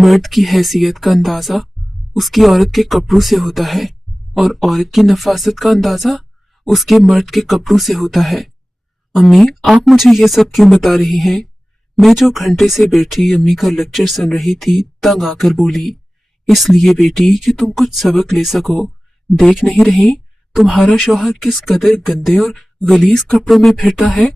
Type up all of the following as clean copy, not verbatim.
मर्द की हैसियत का अंदाजा उसकी औरत के कपड़ों से होता है और औरत की नफासत का अंदाजा उसके मर्द के कपड़ों से होता है। अम्मी, आप मुझे ये सब क्यों बता रही हैं? मैं जो घंटे से बैठी अम्मी का लेक्चर सुन रही थी, तंग आकर बोली, इसलिए बेटी कि तुम कुछ सबक ले सको। देख नहीं रही तुम्हारा शौहर किस कदर गंदे और गलीज कपड़ों में फिरता है?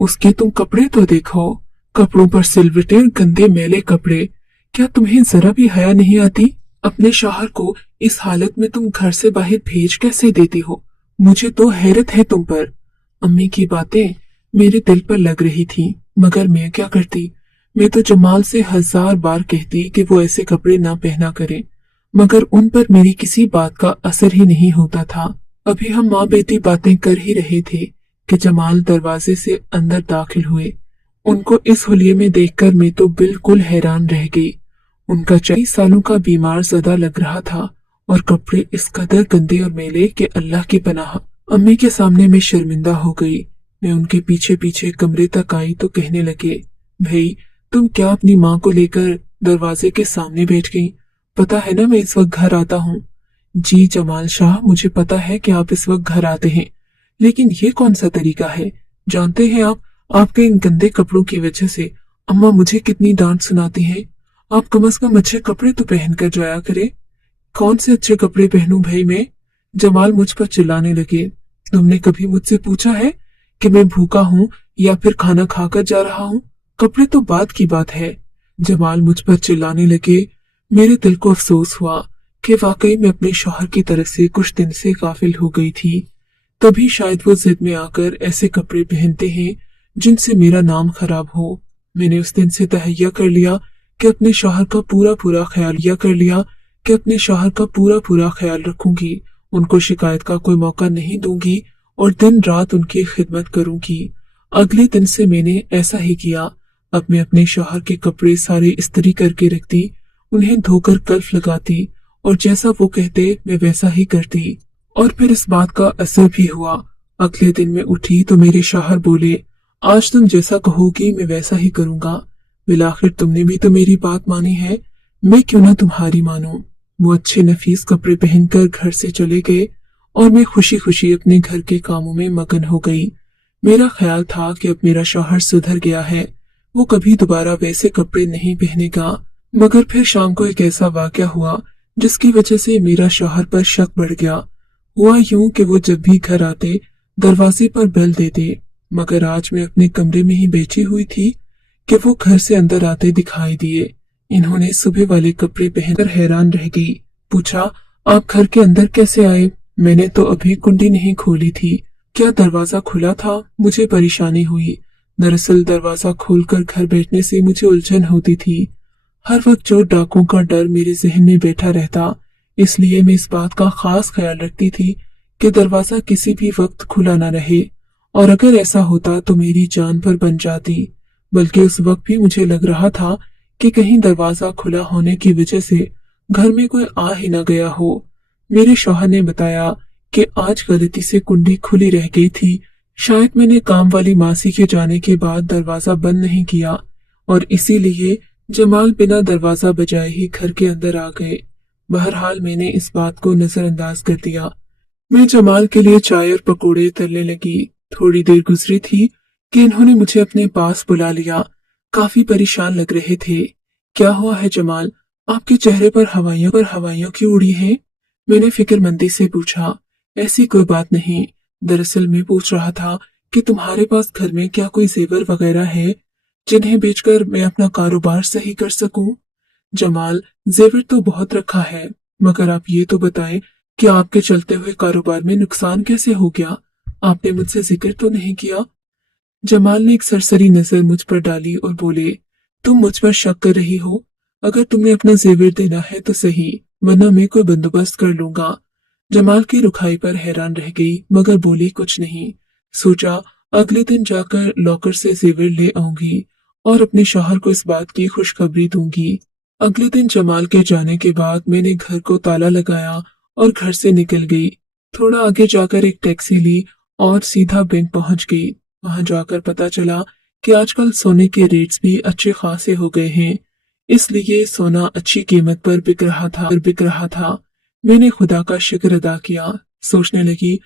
उसके तुम कपड़े तो देखो, कपड़ों पर सिलवटे और गंदे मैले कपड़े। क्या तुम्हें जरा भी हया नहीं आती? अपने शौहर को इस हालत में तुम घर से बाहर भेज कैसे देती हो? मुझे तो हैरत है तुम पर। अम्मी की बातें मेरे दिल पर लग रही थी, मगर मैं क्या करती? मैं तो जमाल से 1000 बार कहती कि वो ऐसे कपड़े ना पहना करे, मगर उन पर मेरी किसी बात का असर ही नहीं होता था। अभी हम माँ बेटी बातें कर ही रहे थे कि जमाल दरवाजे से अंदर दाखिल हुए। उनको इस हुलिये में देखकर मैं तो बिल्कुल हैरान रह गई। उनका 40 सालों का बीमार ज़दा लग रहा था और कपड़े इस कदर गंदे और मैले कि अल्लाह की पनाह। अम्मी के सामने मैं शर्मिंदा हो गई। मैं उनके पीछे पीछे कमरे तक आई तो कहने लगे, भाई तुम क्या अपनी माँ को लेकर दरवाजे के सामने बैठ गई? पता है ना मैं इस वक्त घर आता हूँ। जी जमाल शाह, मुझे पता है कि आप इस वक्त घर आते हैं, लेकिन ये कौन सा तरीका है? जानते हैं आप, आपके इन गंदे कपड़ों की वजह से अम्मा मुझे कितनी डांट सुनाती हैं। आप कम से कम अच्छे कपड़े तो पहन कर जाया करे। कौन से अच्छे कपड़े पहनूं भाई मैं? जमाल मुझ पर चिल्लाने लगे। तुमने कभी मुझसे पूछा है कि मैं भूखा हूँ या फिर खाना खाकर जा रहा हूँ? कपड़े तो बात की बात है। जमाल मुझ पर चिल्लाने लगे। मेरे दिल को अफसोस हुआ कि वाकई मैं अपने शौहर की तरफ से कुछ दिन से गाफिल हो गई थी। तभी शायद वो जिद में आकर ऐसे कपड़े पहनते हैं जिनसे मेरा नाम खराब हो। मैंने उस दिन से तहैया कर लिया कि अपने शौहर का पूरा पूरा ख्याल रखूंगी। उनको शिकायत का कोई मौका नहीं दूंगी और दिन रात उनकी खिदमत करूंगी। अगले दिन से मैंने ऐसा ही किया। अब मैं अपने शौहर के कपड़े सारे इस्त्री करके रखती, उन्हें धोकर कल्फ लगाती और जैसा वो कहते मैं वैसा ही करती। और फिर इस बात का असर भी हुआ। अगले दिन मैं उठी तो मेरे शौहर बोले, आज तुम जैसा कहोगी मैं वैसा ही करूंगा। बिलाखिर तुमने भी तो मेरी बात मानी है, मैं क्यों ना तुम्हारी मानूं। वो अच्छे नफीस कपड़े पहनकर घर से चले गए और मैं खुशी खुशी अपने घर के कामों में मगन हो गई। मेरा ख्याल था कि अब मेरा शौहर सुधर गया है, वो कभी दोबारा वैसे कपड़े नहीं पहनेगा। मगर फिर शाम को एक ऐसा वाकया हुआ जिसकी वजह से मेरा शौहर पर शक बढ़ गया। हुआ यूं कि वो जब भी घर आते दरवाजे पर बेल देते, मगर आज मैं अपने कमरे में ही बैठी हुई थी कि वो घर से अंदर आते दिखाई दिए। इन्होंने सुबह वाले कपड़े पहनकर हैरान रह गई। पूछा, आप घर के अंदर कैसे आए? मैंने तो अभी कुंडी नहीं खोली थी। क्या दरवाजा खुला था? मुझे परेशानी हुई। दरअसल दरवाजा खोलकर घर बैठने से मुझे उलझन होती थी। हर वक्त चोर डाकों का डर मेरे जहन में बैठा रहता, इसलिए मैं इस बात का खास ख्याल रखती थी कि दरवाजा किसी भी वक्त खुला न रहे, और अगर ऐसा होता तो मेरी जान पर बन जाती। बल्कि उस वक्त भी मुझे लग रहा था कि कहीं दरवाजा खुला होने की वजह से घर में कोई आ ही न गया हो। मेरे शौहर ने बताया कि आज गलती से कुंडी खुली रह गई थी। शायद मैंने काम वाली मासी के जाने के बाद दरवाजा बंद नहीं किया और इसीलिए जमाल बिना दरवाजा बजाए ही घर के अंदर आ गए। बहरहाल मैंने इस बात को नजरअंदाज कर दिया। मैं जमाल के लिए चाय और पकोड़े तलने लगी। थोड़ी देर गुजरी थी कि इन्होंने मुझे अपने पास बुला लिया। काफी परेशान लग रहे थे। क्या हुआ है जमाल, आपके चेहरे पर हवाइयों क्यों उड़ी हैं? मैंने फिक्रमंदी से पूछा। ऐसी कोई बात नहीं, दरअसल मैं पूछ रहा था कि तुम्हारे पास घर में क्या कोई जेवर वगैरह है जिन्हें बेचकर मैं अपना कारोबार सही कर सकूं? जमाल, जेवर तो बहुत रखा है, मगर आप ये तो बताएं कि आपके चलते हुए कारोबार में नुकसान कैसे हो गया? आपने मुझसे जिक्र तो नहीं किया। जमाल ने एक सरसरी नजर मुझ पर डाली और बोले, तुम मुझ पर शक कर रही हो? अगर तुमने अपना जेवर देना है तो सही, वरना मैं कोई बंदोबस्त कर लूंगा। जमाल की रुखाई पर हैरान रह गई, मगर बोली कुछ नहीं। सोचा अगले दिन जाकर लॉकर से जेवर ले आऊंगी और अपने शौहर को इस बात की खुशखबरी दूंगी। अगले दिन जमाल के जाने के बाद मैंने घर को ताला लगाया और घर से निकल गई। थोड़ा आगे जाकर एक टैक्सी ली और सीधा बैंक पहुंच गई। वहां जाकर पता चला कि आजकल सोने के रेट्स भी अच्छे खासे हो गए हैं। इसलिए सोना अच्छी कीमत पर बिक रहा था। मैंने खुदा का शुक्र अदा किया। सोचने लगी,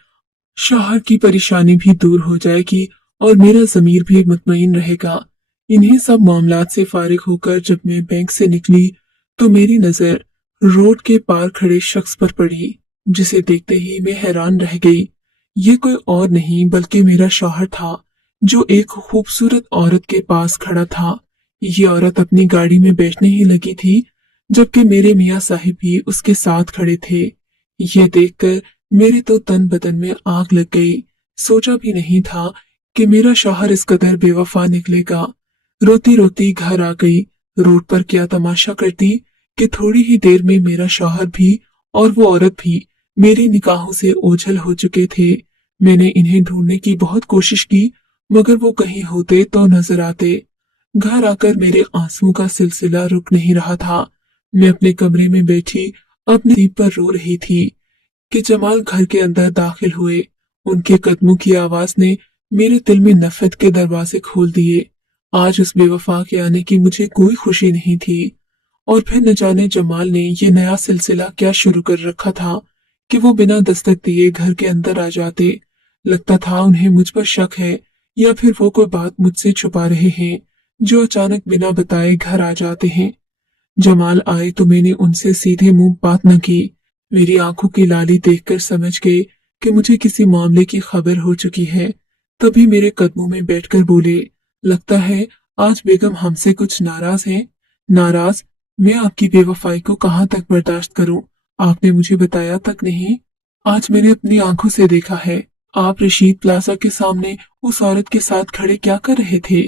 शौहर की परेशानी भी दूर हो जाएगी और मेरा ज़मीर भी मुतमईन रहेगा। इन्हीं सब मामलात से फारिग होकर जब मैं बैंक से निकली तो मेरी नजर रोड के पार खड़े शख्स पर पड़ी, जिसे देखते ही मैं हैरान रह गई। ये कोई और नहीं बल्कि मेरा शौहर था, जो एक खूबसूरत औरत के पास खड़ा था। ये औरत अपनी गाड़ी में बैठने ही लगी थी, जबकि मेरे मियाँ साहिब भी उसके साथ खड़े थे। ये देखकर मेरे तो तन बदन में आग लग गई। सोचा भी नहीं था कि मेरा शौहर इस कदर बेवफा निकलेगा। रोती रोती घर आ गई। रोड पर क्या तमाशा करती कि थोड़ी ही देर में मेरा शौहर भी और वो औरत भी मेरी निगाहों से ओझल हो चुके थे। मैंने इन्हें ढूंढने की बहुत कोशिश की, मगर वो कहीं होते तो नजर आते। घर आकर मेरे आंसुओं का सिलसिला रुक नहीं रहा था। मैं अपने कमरे में बैठी अपने सीट पर रो रही थी कि जमाल घर के अंदर दाखिल हुए। उनके कदमों की आवाज ने मेरे दिल में नफरत के दरवाजे खोल दिए। आज उस बेवफा के आने की मुझे कोई खुशी नहीं थी। और फिर न जाने जमाल ने ये नया सिलसिला क्या शुरू कर रखा था कि वो बिना दस्तक दिए घर के अंदर आ जाते। लगता था उन्हें मुझ पर शक है, या फिर वो कोई बात मुझसे छुपा रहे हैं, जो अचानक बिना बताए घर आ जाते हैं। जमाल आए तो मैंने उनसे सीधे मुंह बात न की। मेरी आंखों की लाली देखकर समझ गए कि मुझे किसी मामले की खबर हो चुकी है। तभी मेरे कदमों में बैठकर बोले, लगता है आज बेगम हमसे कुछ नाराज है। नाराज? मैं आपकी बेवफाई को कहाँ तक बर्दाश्त करूं? आपने मुझे बताया तक नहीं। आज मैंने अपनी आंखों से देखा है। आप रशीद प्लाजा के सामने उस औरत के साथ खड़े क्या कर रहे थे?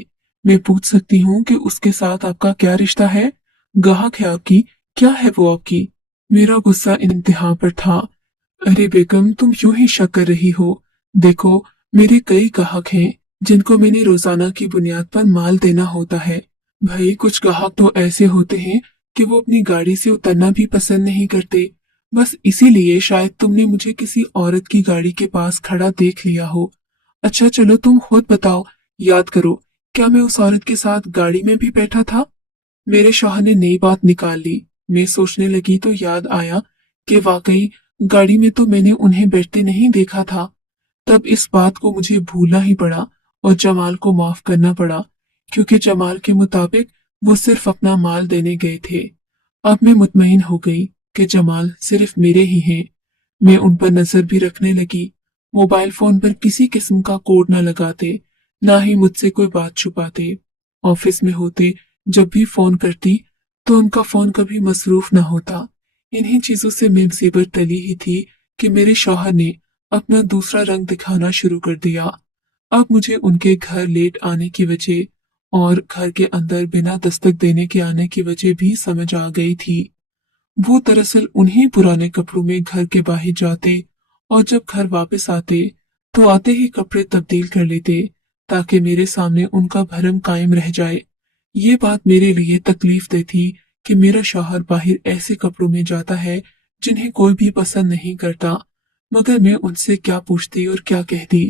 मैं पूछ सकती हूँ कि उसके साथ आपका क्या रिश्ता है? गाहक है आपकी? क्या है वो आपकी? मेरा गुस्सा इंतहा पर था। अरे बेगम, तुम यूं ही शक कर रही हो। देखो, मेरे कई ग्राहक हैं जिनको मैंने रोजाना की बुनियाद पर माल देना होता है। भाई, कुछ ग्राहक तो ऐसे होते हैं कि वो अपनी गाड़ी से उतरना भी पसंद नहीं करते। बस इसीलिए शायद तुमने मुझे किसी औरत की गाड़ी के पास खड़ा देख लिया हो। अच्छा चलो, तुम खुद बताओ, याद करो, क्या मैं उस औरत के साथ गाड़ी में भी बैठा था? मेरे शौहर ने नई बात निकाल ली। मैं सोचने लगी तो याद आया कि वाकई गाड़ी में तो मैंने उन्हें बैठते नहीं देखा था। तब इस बात को मुझे भूलना ही पड़ा और जमाल को माफ करना पड़ा, क्योंकि जमाल के मुताबिक वो सिर्फ अपना माल देने गए थे। अब मैं मुतमईन हो गई कि जमाल सिर्फ मेरे ही हैं। मैं उन पर नजर भी रखने लगी। मोबाइल फोन पर किसी किस्म का कोड न लगाते, ना ही मुझसे कोई बात छुपाते। ऑफिस में होते जब भी फोन करती तो उनका फोन कभी मसरूफ न होता। इन्हीं चीजों से मैं मुसीबत टली ही थी कि मेरे शौहर ने अपना दूसरा रंग दिखाना शुरू कर दिया। अब मुझे उनके घर लेट आने की वजह और घर के अंदर बिना दस्तक देने के आने की वजह भी समझ आ गई थी। वो दरअसल उन्हीं पुराने कपड़ों में घर के बाहर जाते और जब घर वापस आते तो आते ही कपड़े तब्दील कर लेते, ताकि मेरे सामने उनका भरम कायम रह जाए। ये बात मेरे लिए तकलीफ दे थी कि मेरा शौहर बाहर ऐसे कपड़ों में जाता है जिन्हें कोई भी पसंद नहीं करता। मगर मैं उनसे क्या पूछती और क्या कहती।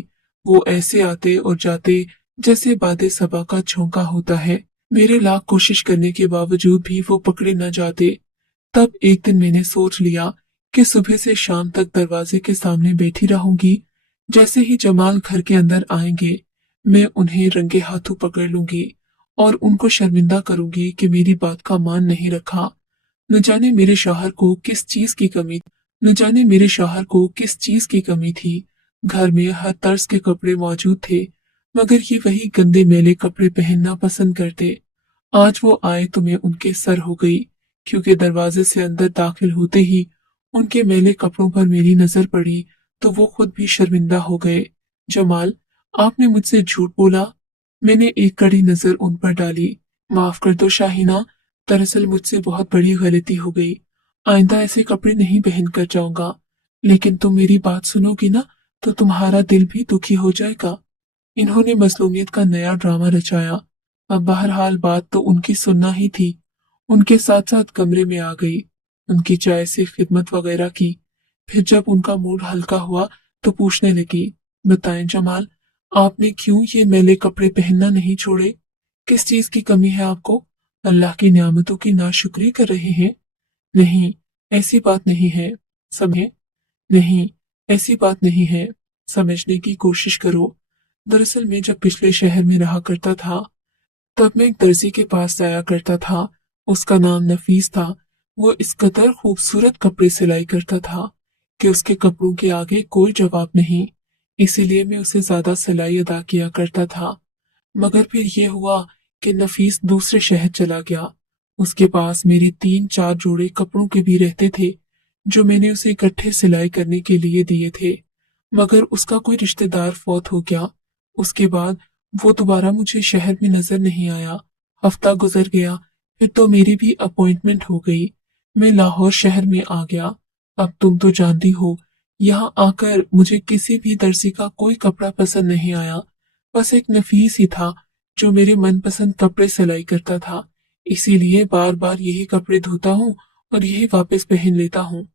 वो ऐसे आते और जाते जैसे बादे सबा का झोंका होता है। मेरे लाख कोशिश करने के बावजूद भी वो पकड़े न जाते। तब एक दिन मैंने सोच लिया कि सुबह से शाम तक दरवाजे के सामने बैठी रहूंगी। जैसे ही जमाल घर के अंदर आएंगे, मैं उन्हें रंगे हाथों पकड़ लूंगी और उनको शर्मिंदा करूंगी कि मेरी बात का मान नहीं रखा। न जाने मेरे शौहर को किस चीज की कमी न जाने मेरे शौहर को किस चीज की कमी थी। घर में हर तर्ज के कपड़े मौजूद थे, मगर ये वही गंदे मैले कपड़े पहनना पसंद करते। आज वो आए तो मैं उनके सर हो गई, क्योंकि दरवाजे से अंदर दाखिल होते ही उनके मैले कपड़ों पर मेरी नजर पड़ी तो वो खुद भी शर्मिंदा हो गए। जमाल, आपने मुझसे झूठ बोला। मैंने एक कड़ी नजर उन पर डाली। माफ कर दो शाहीना, दरअसल मुझसे बहुत बड़ी गलती हो गई। आइंदा ऐसे कपड़े नहीं पहन कर जाऊंगा। लेकिन तुम मेरी बात सुनोगी ना, तो तुम्हारा दिल भी दुखी हो जाएगा। इन्होंने मजलूमियत का नया ड्रामा रचाया। अब बहरहाल बात तो उनकी सुनना ही थी। उनके साथ साथ कमरे में आ गई, उनकी चाय से खिदमत वगैरह की। फिर जब उनका मूड हल्का हुआ तो पूछने लगी, बताएं जमाल, आपने क्यों ये मैले कपड़े पहनना नहीं छोड़े? किस चीज की कमी है आपको? अल्लाह की नियामतों की नाशुक्री कर रहे हैं। नहीं, ऐसी बात नहीं है। समझे? नहीं, ऐसी बात नहीं है। समझने की कोशिश करो। दरअसल मैं जब पिछले शहर में रहा करता था, तब मैं एक दर्जी के पास जाया करता था। उसका नाम नफीस था। वो इस कदर खूबसूरत कपड़े सिलाई करता था कि उसके कपड़ों के आगे कोई जवाब नहीं। इसीलिए मैं उसे ज्यादा सिलाई अदा किया करता था। मगर फिर ये हुआ कि नफीस दूसरे शहर चला गया। उसके पास मेरे 3-4 जोड़े कपड़ों के भी रहते थे, जो मैंने उसे इकट्ठे सिलाई करने के लिए दिए थे। मगर उसका कोई रिश्तेदार फौत हो गया। उसके बाद वो दोबारा मुझे शहर में नजर नहीं आया। हफ्ता गुजर गया, फिर तो मेरी भी अपॉइंटमेंट हो गई। मैं लाहौर शहर में आ गया। अब तुम तो जानती हो, यहाँ आकर मुझे किसी भी दर्जी का कोई कपड़ा पसंद नहीं आया। बस एक नफीस ही था जो मेरे मनपसंद कपड़े सिलाई करता था। इसीलिए बार बार यही कपड़े धोता हूँ और यही वापस पहन लेता हूँ।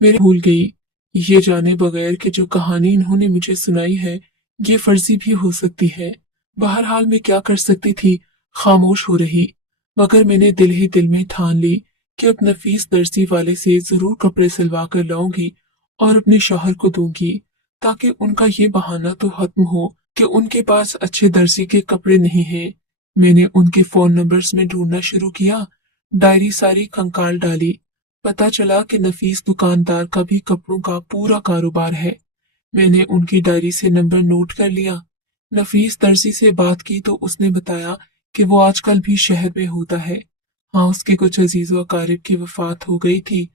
मेरे भूल गई, ये जाने बगैर कि जो कहानी इन्होंने मुझे सुनाई है ये फर्जी भी हो सकती है। बहरहाल मैं क्या कर सकती थी, खामोश हो रही। मगर मैंने दिल ही दिल में ठान ली कि अब नफीस दर्जी वाले से जरूर कपड़े सिलवा कर लाऊंगी और अपने शौहर को दूंगी, ताकि उनका ये बहाना तो खत्म हो कि उनके पास अच्छे दर्जी के कपड़े नहीं हैं। मैंने उनके फोन नंबर्स में ढूंढना शुरू किया, डायरी सारी खंगाल डाली। पता चला कि नफीस दुकानदार का भी कपड़ों का पूरा कारोबार है। मैंने उनकी डायरी से नंबर नोट कर लिया। नफीस दर्जी से बात की तो उसने बताया कि वो आजकल भी शहर में होता है। हाँ, उसके कुछ अजीज व अकारिब की वफात हो गई थी।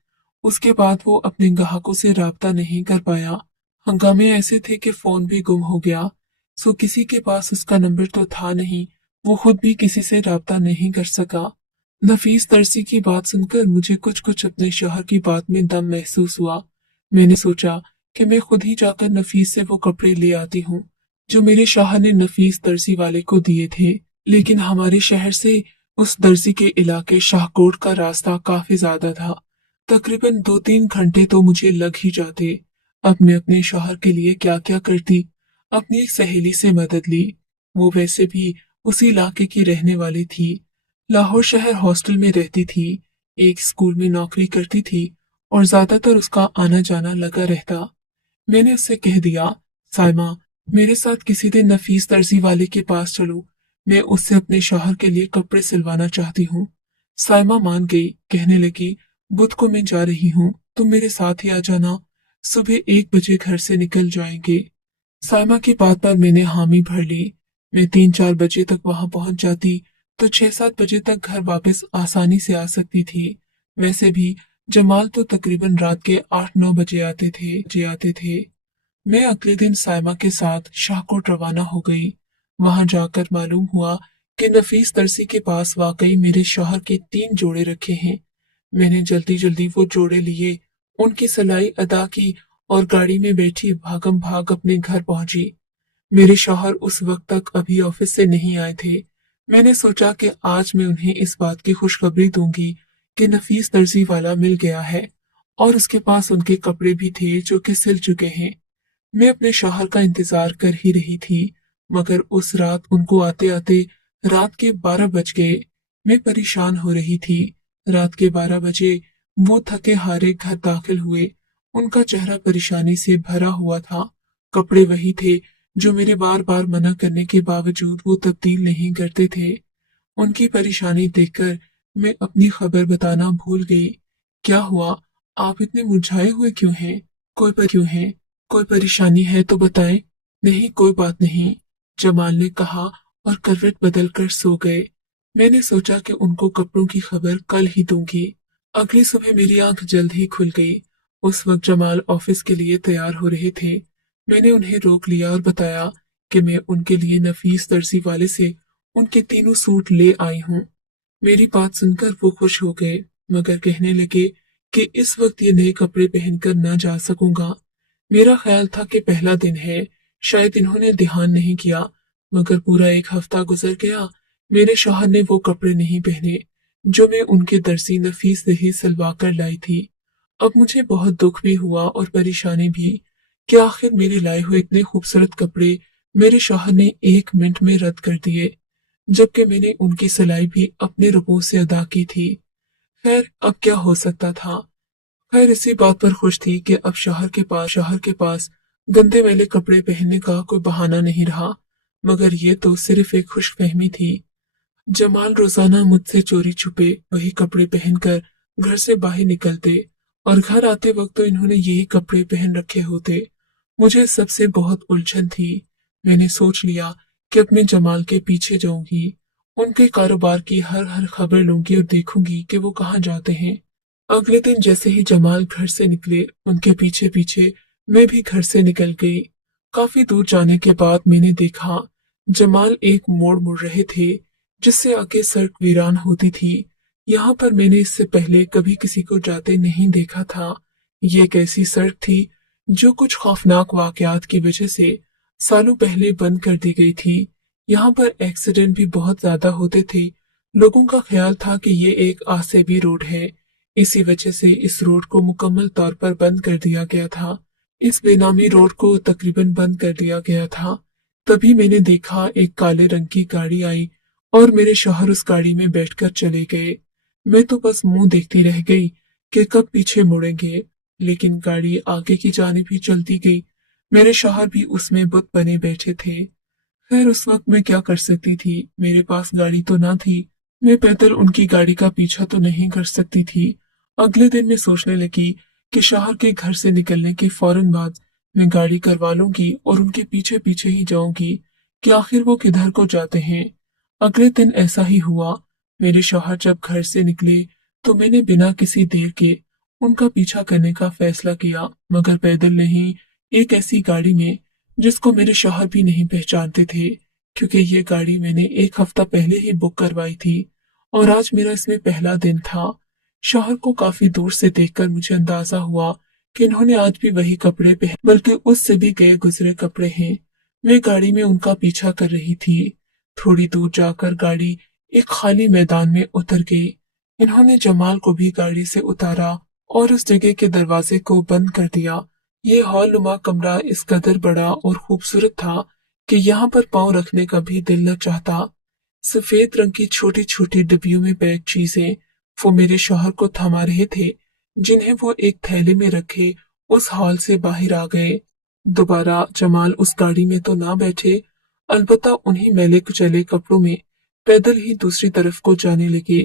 उसके बाद वो अपने ग्राहकों से राब्ता नहीं कर पाया। हंगामे ऐसे थे कि फोन भी गुम हो गया। सो किसी के पास उसका नंबर तो था नहीं। वो खुद भी किसी से राब्ता नहीं कर सका। नफीस दर्जी की बात सुनकर मुझे कुछ कुछ अपने शौहर की बात में दम महसूस हुआ। मैंने सोचा कि मैं खुद ही जाकर नफीस से वो कपड़े ले आती हूँ जो मेरे शौहर ने नफीस दर्जी वाले को दिए थे। लेकिन हमारे शहर से उस दर्जी के इलाके शाहकोट का रास्ता काफी ज्यादा था। तकरीबन 2-3 घंटे तो मुझे लग ही जाते। अब मैं अपने शौहर के लिए क्या क्या करती। अपनी एक सहेली से मदद ली। वो वैसे भी उसी इलाके की रहने वाली थी। लाहौर शहर हॉस्टल में रहती थी। एक स्कूल में नौकरी करती थी और ज्यादातर उसका आना जाना लगा रहता। मैंने उससे कह दिया, साइमा, मेरे साथ किसी दिन नफीस दर्जी वाले के पास चलो। मैं उससे अपने शौहर के लिए कपड़े सिलवाना चाहती हूँ। साइमा मान गई, कहने लगी, बुध को मैं जा रही हूँ, तुम मेरे साथ ही आ जाना। सुबह 1 बजे घर से निकल जाएंगे। साइमा की बात पर मैंने हामी भर ली। मैं 3-4 बजे तक वहां पहुंच जाती तो 6-7 बजे तक घर वापस आसानी से आ सकती थी। वैसे भी जमाल तो तकरीबन रात के 8-9 बजे आते थे। मैं अगले दिन साइमा के साथ शाहकोट रवाना हो गई। वहां जाकर मालूम हुआ कि नफीस दर्जी के पास वाकई मेरे शौहर के 3 जोड़े रखे हैं। मैंने जल्दी जल्दी वो जोड़े लिए, उनकी सलाई अदा की और गाड़ी में बैठी भागम भाग अपने घर पहुंची। मेरे शौहर उस वक्त तक अभी ऑफिस से नहीं आए थे। मैंने सोचा कि आज मैं उन्हें इस बात की खुशखबरी दूंगी कि नफीस दर्जी वाला मिल गया है और उसके पास उनके कपड़े भी थे जो कि सिल चुके हैं। मैं अपने शौहर का इंतजार कर ही रही थी, मगर उस रात उनको आते आते रात के 12 बज गए। मैं परेशान हो रही थी। रात के 12 बजे वो थके हारे घर दाखिल हुए। उनका चेहरा परेशानी से भरा हुआ था। कपड़े वही थे जो मेरे बार बार मना करने के बावजूद वो तब्दील नहीं करते थे। उनकी परेशानी देखकर मैं अपनी खबर बताना भूल गई। क्या हुआ? आप इतने मुरझाए हुए क्यों हैं? क्यों हैं? कोई परेशानी है तो बताएं। नहीं, कोई बात नहीं, जमाल ने कहा और करवट बदल कर सो गए। मैंने सोचा कि उनको कपड़ों की खबर कल ही दूंगी। अगली सुबह मेरी आंख जल्द ही खुल गई। उस वक्त जमाल ऑफिस के लिए तैयार हो रहे थे। मैंने उन्हें रोक लिया और बताया कि मैं उनके लिए नफीस दर्जी वाले से उनके तीनों सूट ले आई हूँ। मेरी बात सुनकर वो खुश हो गए, मगर कहने लगे कि इस वक्त ये नए कपड़े पहनकर न जा सकूंगा। मेरा ख्याल था कि पहला दिन है, शायद इन्होंने ध्यान नहीं किया। मगर पूरा एक हफ्ता गुजर गया, मेरे शौहर ने वो कपड़े नहीं पहने जो मैं उनके दर्जी नफीस से ही सिलवा कर लाई थी। अब मुझे बहुत दुख भी हुआ और परेशानी भी कि आखिर मेरे लाए हुए इतने खूबसूरत कपड़े मेरे शौहर ने 1 मिनट में रद्द कर दिए। जबकि मैंने उनकी सिलाई भी अपने रुपयों से अदा की थी। खैर, अब क्या हो सकता था। खैर, इसी बात पर खुश थी कि अब शहर के पास गंदे मैले कपड़े पहनने का कोई बहाना नहीं रहा। मगर ये तो सिर्फ एक खुशफहमी थी। जमाल रोजाना मुझसे चोरी छुपे वही कपड़े पहनकर घर से बाहर निकलते, और घर आते वक्त तो इन्होंने यही कपड़े पहन रखे होते। मुझे सबसे बहुत उलझन थी। मैंने सोच लिया कि अब मैं जमाल के पीछे जाऊंगी, उनके कारोबार की हर हर खबर लूंगी और देखूंगी कि वो कहाँ जाते हैं। अगले दिन जैसे ही जमाल घर से निकले, उनके पीछे पीछे मैं भी घर से निकल गई। काफी दूर जाने के बाद मैंने देखा जमाल एक मोड़ मुड़ रहे थे, जिससे आगे सड़क वीरान होती थी। यहाँ पर मैंने इससे पहले कभी किसी को जाते नहीं देखा था। ये एक ऐसी सड़क थी जो कुछ खौफनाक वाकयात की वजह से सालों पहले बंद कर दी गई थी। यहाँ पर एक्सीडेंट भी बहुत ज्यादा होते थे। लोगों का ख्याल था कि ये एक आसेबी रोड है, इसी वजह से इस रोड को मुकम्मल तौर पर बंद कर दिया गया था। इस बेनामी रोड को तकरीबन बंद कर दिया गया था। तभी मैंने देखा एक काले रंग की गाड़ी आई और मेरे शौहर उस गाड़ी में बैठकर चले गए। मैं तो बस मुंह देखती रह गई कि कब पीछे मुड़ेंगे, लेकिन गाड़ी आगे की जानिब ही चलती गई। मेरे शौहर भी उसमें बुत बने बैठे थे। खैर, उस वक्त मैं क्या कर सकती थी, मेरे पास गाड़ी तो ना थी। मैं पैदल उनकी गाड़ी का पीछा तो नहीं कर सकती थी। अगले दिन मैं सोचने लगी कि शहर के घर से निकलने के फौरन बाद मैं गाड़ी करवा लूंगी और उनके पीछे पीछे ही जाऊंगी कि आखिर वो किधर को जाते हैं। अगले दिन ऐसा ही हुआ। मेरे शौहर जब घर से निकले तो मैंने बिना किसी देर के उनका पीछा करने का फैसला किया, मगर पैदल नहीं, एक ऐसी गाड़ी में जिसको मेरे शौहर भी नहीं पहचानते थे, क्योंकि ये गाड़ी मैंने एक हफ्ता पहले ही बुक करवाई थी और आज मेरा इसमें पहला दिन था। शौहर को काफी दूर से देखकर मुझे अंदाजा हुआ कि इन्होंने आज भी वही कपड़े पहने, बल्कि उससे भी गए गुजरे कपड़े हैं। मैं गाड़ी में उनका पीछा कर रही थी। थोड़ी दूर जाकर गाड़ी एक खाली मैदान में उतर गई। इन्होंने जमाल को भी गाड़ी से उतारा और उस जगह के दरवाजे को बंद कर दिया। ये हॉल नुमा कमरा इस कदर बड़ा और खूबसूरत था कि यहाँ पर पांव रखने का भी दिल न चाहता। सफेद रंग की छोटी छोटी डिब्बियों में पैक चीजें वो मेरे शौहर को थमा रहे थे, जिन्हें वो एक थैले में रखे उस हॉल से बाहर आ गए। दोबारा जमाल उस गाड़ी में तो ना बैठे, अलबत्ता उन्हीं मैले कुचैले कपड़ों में पैदल ही दूसरी तरफ को जाने लगे।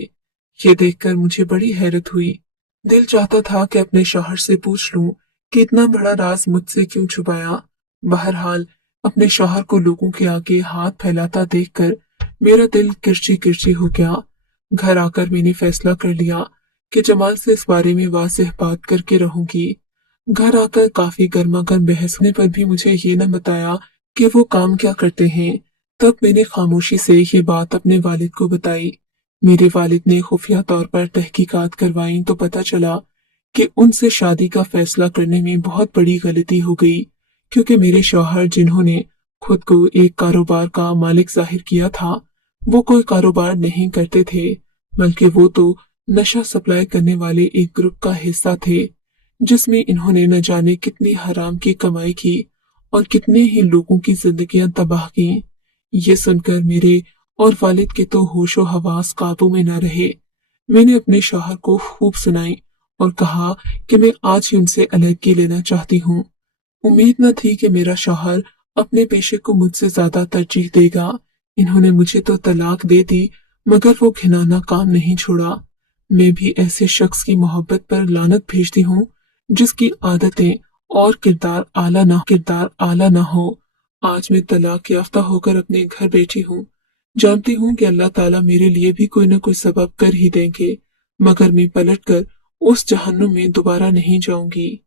ये देखकर मुझे बड़ी हैरत हुई। दिल चाहता था कि अपने शौहर से पूछ लूं कि इतना बड़ा राज मुझसे क्यों छुपाया। बहरहाल, अपने शौहर को लोगों के आगे हाथ फैलाता देखकर मेरा दिल किरची किरची हो गया। घर आकर मैंने फैसला कर लिया कि जमाल से इस बारे में वाज़ेह बात करके रहूंगी। घर आकर काफी गर्मा गर्म बहस होने पर भी मुझे ये न बताया कि वो काम क्या करते हैं। तब मैंने खामोशी से ये बात अपने वालिद को बताई। मेरे वालिद ने खुफिया तौर पर तहकीकात करवाई तो पता चला कि उनसे शादी का फैसला करने में बहुत बड़ी गलती हो गई, क्योंकि मेरे शौहर, जिन्होंने खुद को एक कारोबार का मालिक जाहिर किया था, वो कोई कारोबार नहीं करते थे, बल्कि वो तो नशा सप्लाई करने वाले एक ग्रुप का हिस्सा थे, जिसमें इन्होंने न जाने कितनी हराम की कमाई की और कितने ही लोगों की जिंदगियां तबाह की। ये सुनकर मेरे और वालिद के तो होशो हवास काबू में न रहे। मैंने अपने शौहर को खूब सुनाई और कहा कि मैं आज ही उनसे अलहदगी लेना चाहती हूँ। उम्मीद न थी कि मेरा शौहर अपने पेशे को मुझसे ज्यादा तरजीह देगा। इन्होंने मुझे तो तलाक दे दी, मगर वो घिनौना काम नहीं छोड़ा। मैं भी ऐसे शख्स की मोहब्बत पर लानत भेजती हूँ जिसकी आदतें और किरदार आला ना हो। आज मैं तलाक याफ्ता होकर अपने घर बैठी हूँ। जानती हूँ कि अल्लाह ताला मेरे लिए भी कोई न कोई सबब कर ही देंगे, मगर मैं पलटकर उस जहन्नुम में दोबारा नहीं जाऊंगी।